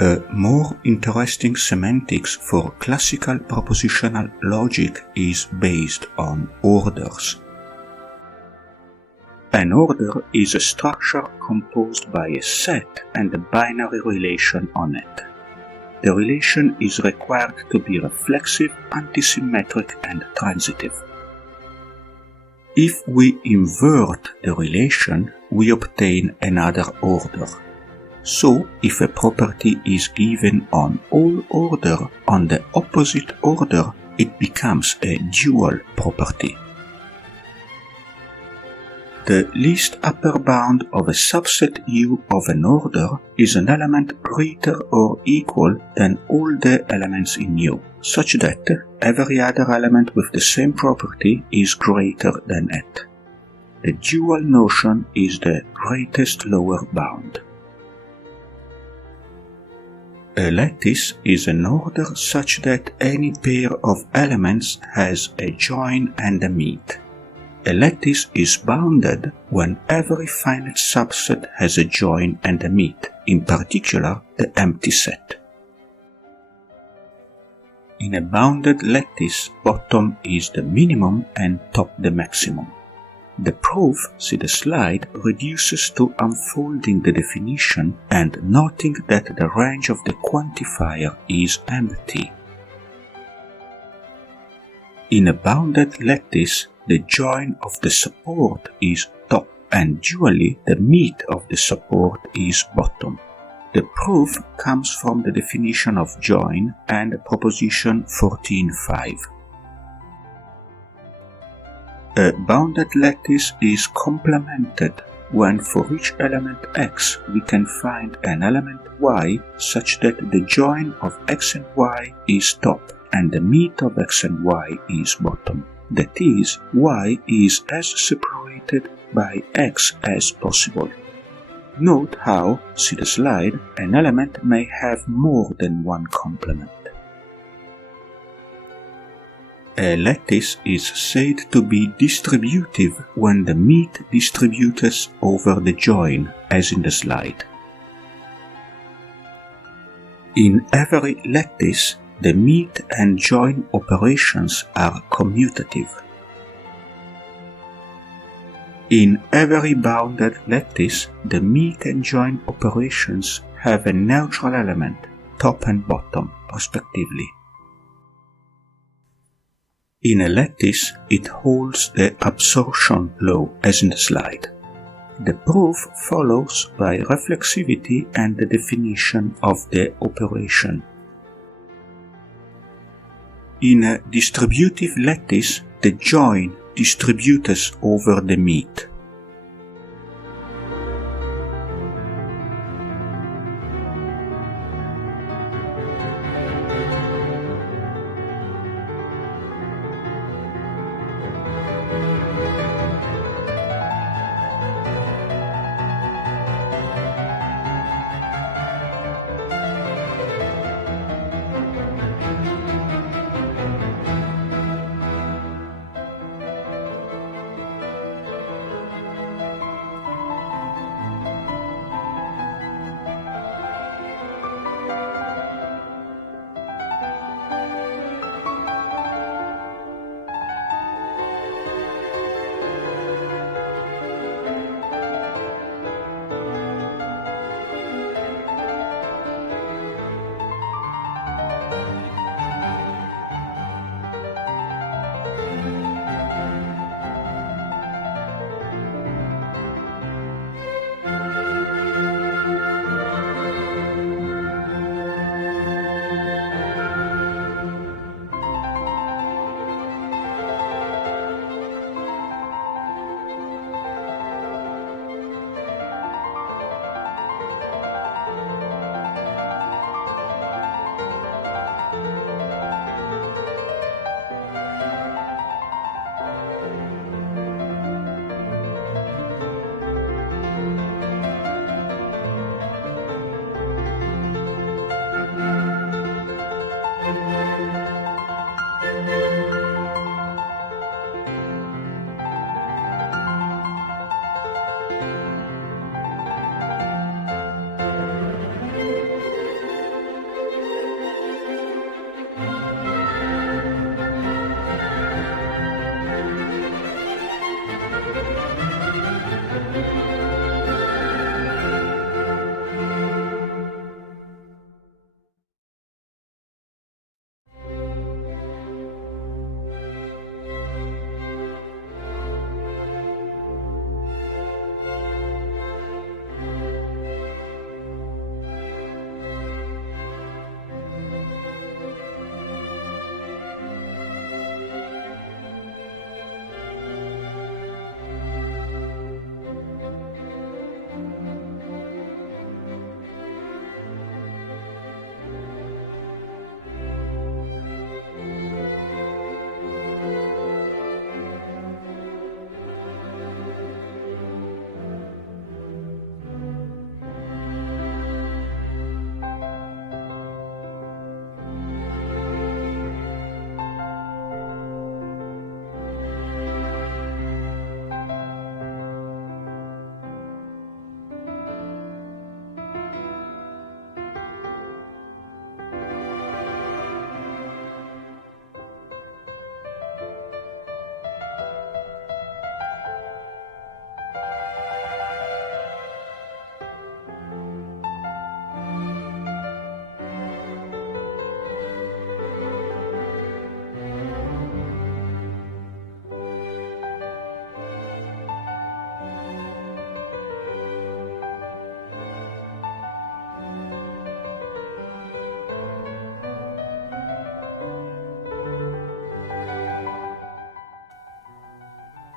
A more interesting semantics for classical propositional logic is based on orders. An order is a structure composed by a set and a binary relation on it. The relation is required to be reflexive, antisymmetric, and transitive. If we invert the relation, we obtain another order. So, if a property is given on all order on the opposite order, it becomes a dual property. The least upper bound of a subset U of an order is an element greater or equal than all the elements in U, such that every other element with the same property is greater than it. The dual notion is the greatest lower bound. A lattice is an order such that any pair of elements has a join and a meet. A lattice is bounded when every finite subset has a join and a meet, in particular the empty set. In a bounded lattice, bottom is the minimum and top the maximum. The proof, see the slide, reduces to unfolding the definition and noting that the range of the quantifier is empty. In a bounded lattice, the join of the support is top and dually the meet of the support is bottom. The proof comes from the definition of join and proposition 14.5. A bounded lattice is complemented when for each element x we can find an element y such that the join of x and y is top and the meet of x and y is bottom. That is, y is as separated by x as possible. Note how, see the slide, an element may have more than one complement. A lattice is said to be distributive when the meet distributes over the join, as in the slide. In every lattice, the meet and join operations are commutative. In every bounded lattice, the meet and join operations have a neutral element, top and bottom, respectively. In a lattice, it holds the absorption law, as in the slide. The proof follows by reflexivity and the definition of the operation. In a distributive lattice, the join distributes over the meet.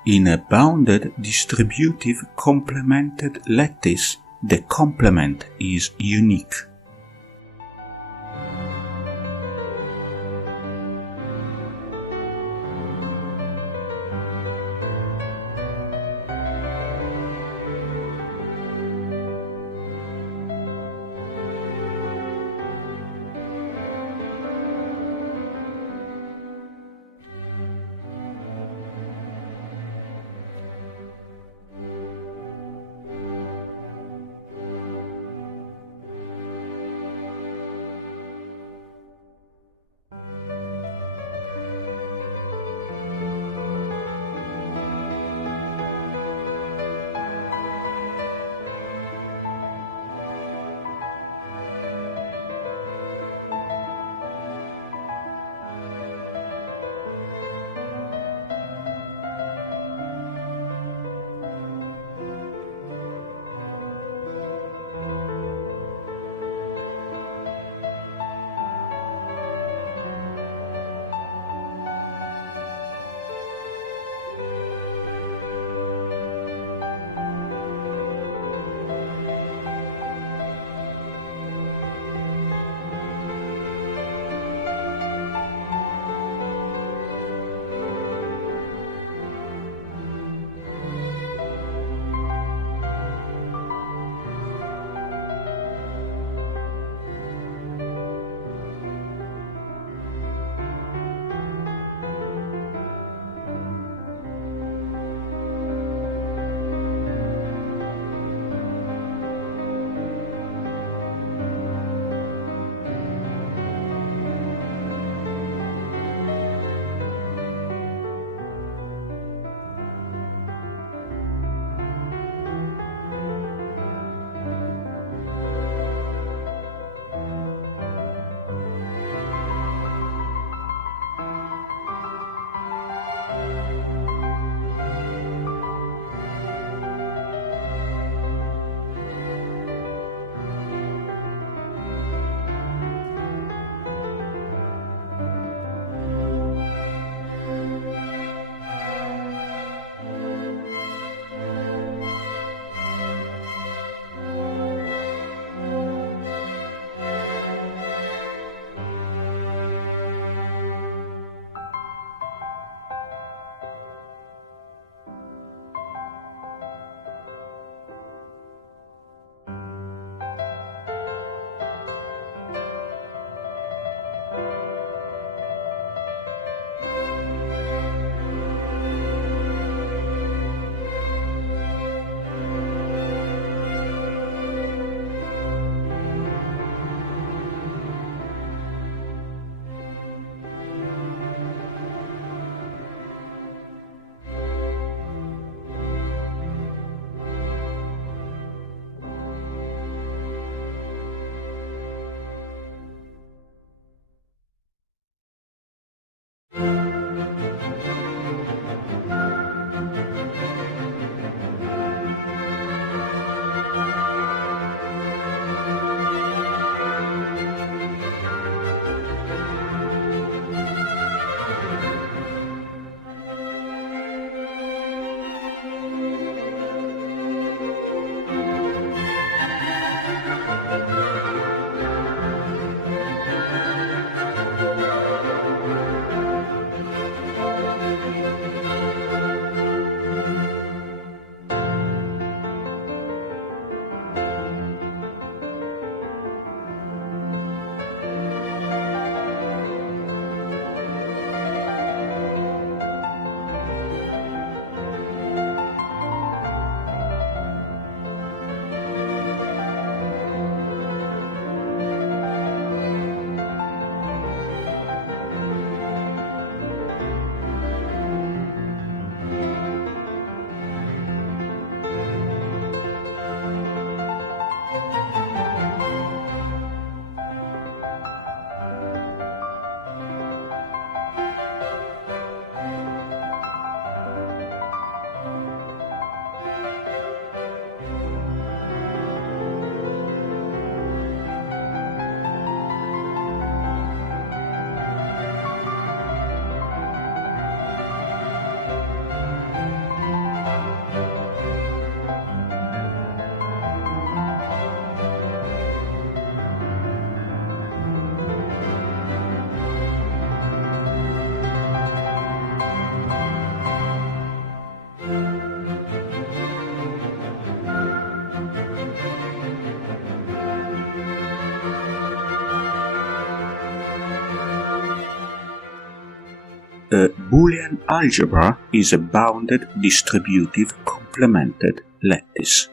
In a bounded distributive complemented lattice, the complement is unique. A Boolean algebra is a bounded distributive complemented lattice.